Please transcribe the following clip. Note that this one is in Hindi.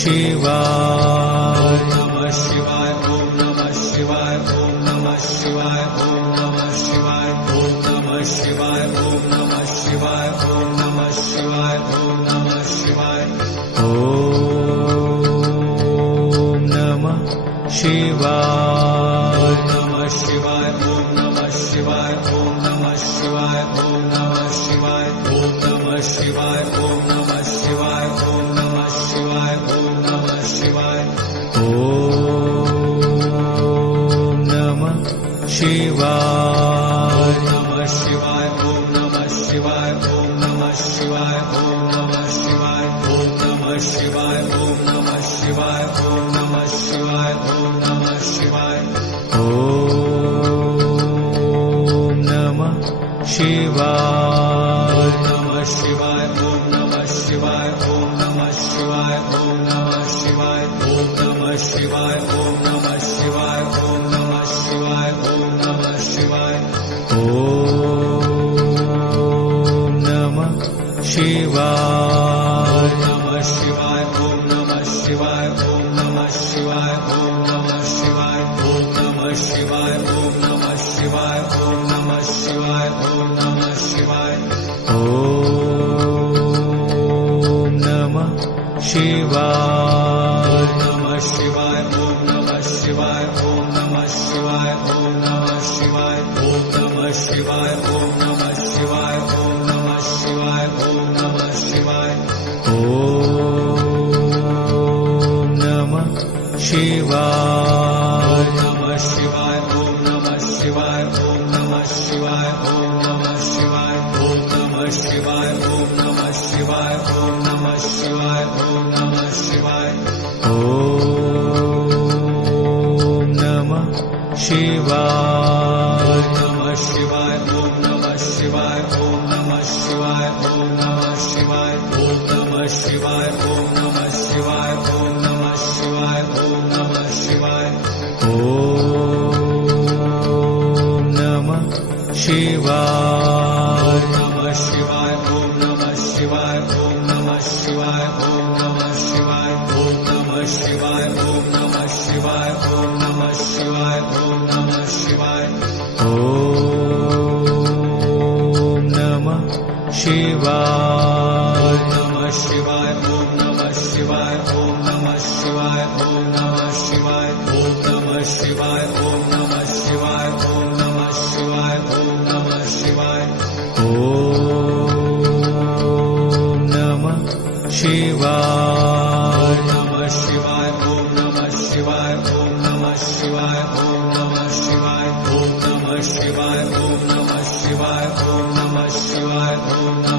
शिवाय नमः शिवाय ओम नमः शिवाय ओम नमः शिवाय ओम नमः शिवाय ओम नमः शिवाय ओम नमः शिवाय ओम नमः शिवाय ओम नमः शिवाय ओम नमः शिवाय नमः शिवाय ओम नमः शिवाय ओम नमः शिवाय ओम नमः शिवाय ओम नमः शिवाय ओम नमः शिवाय ओम नमः शिवाय ओम नमः शिवाय ओम नमः शिवाय नमः शिवाय ओम नमः शिवाय ओम नमः शिवाय ओम नमः शिवाय ओम नमः शिवाय ओम नमः शिवाय ओम नमः शिवाय ओम नमः शिवाय ओम नमः शिवाय नमः शिवाय ओम नमः शिवाय ओम नमः शिवाय ओम नमः शिवाय ओम नमः शिवाय ओम नमः शिवाय ओम नमः शिवाय ओम नमः शिवाय ओम नमः शिवाय नमः शिवाय ओम नमः शिवाय ओम नमः शिवाय ओम नमः शिवाय ओम नमः शिवाय ओम नमः शिवाय ओम नमः शिवाय ओम नमः शिवाय ओम नमः शिवाय नमः शिवाय ओम नमः शिवाय ओम नमः शिवाय ओम नमः शिवाय ओम नमः शिवाय ओम नमः शिवाय ओम नमः शिवाय ओम नमः शिवाय ओम नमः शिवाय नमः शिवाय ओम नमः शिवाय ओम नमः शिवाय ओम नमः शिवाय ओम नमः शिवाय ओम नमः शिवाय ओम नमः शिवाय ओम नमः शिवाय ओम नमः शिवाय नमः शिवाय ओम नमः शिवाय ओम नमः शिवाय ओम नमः शिवाय ओम नमः शिवाय ओम नमः शिवाय ओम नमः शिवाय ओम नमः शिवाय ओम नमः शिवाय नमः शिवाय ओम नमः शिवाय ओम नमः शिवाय ओम नमः शिवाय ओम नमः शिवाय ओम नमः शिवाय ओम नमः शिवाय ओम नमः शिवाय ओम नमः शिवाय नमः शिवाय ओम नमः शिवाय ओम नमः शिवाय ओम नमः शिवाय ओम नमः शिवाय ओम नमः शिवाय ओम नमः शिवाय ओम नमः शिवाय ओम नमः शिवाय नमः शिवाय ओम नमः शिवाय ओम नमः शिवाय ओम नमः शिवाय ओम नमः शिवाय ओम नमः शिवाय ओम नमः शिवाय ओम